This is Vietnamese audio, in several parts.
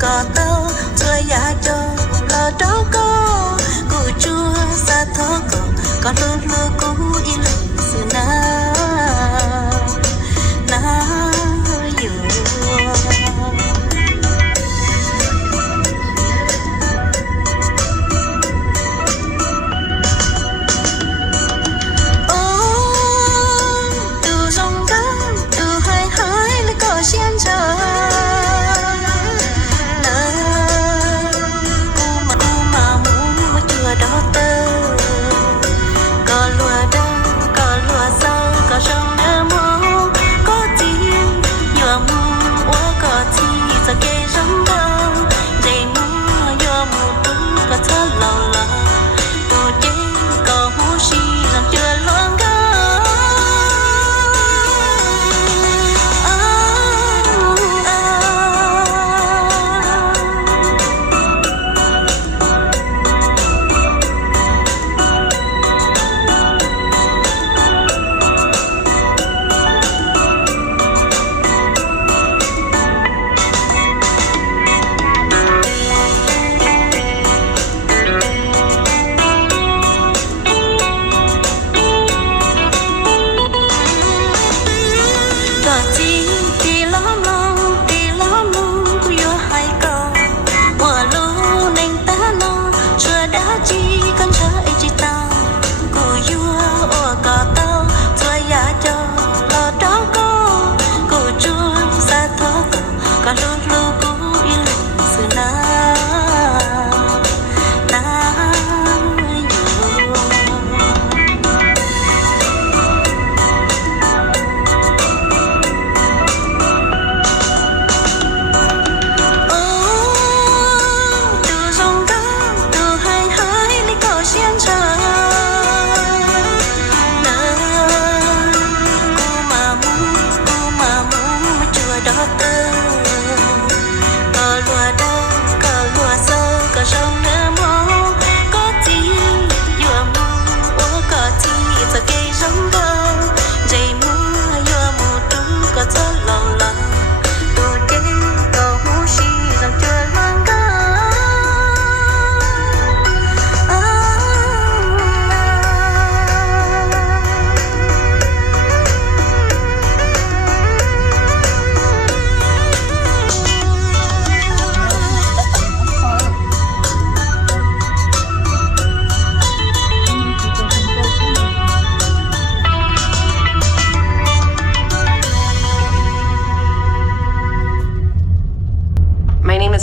có tao chưa ya cho lo đó cụ chua sa thọ có lu lu cú y lệ sự na yêu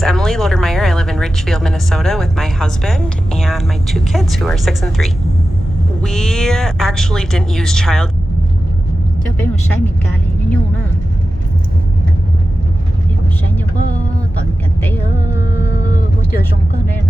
Emily Lodermeyer. I live in Ridgefield, Minnesota with my husband and my two kids who are 6 and 3. We actually didn't use child. Cho bé một sai mình cà li nó nhu nữa. Bé một sai nhau có tận cảnh tế ở vô chơi rong có nên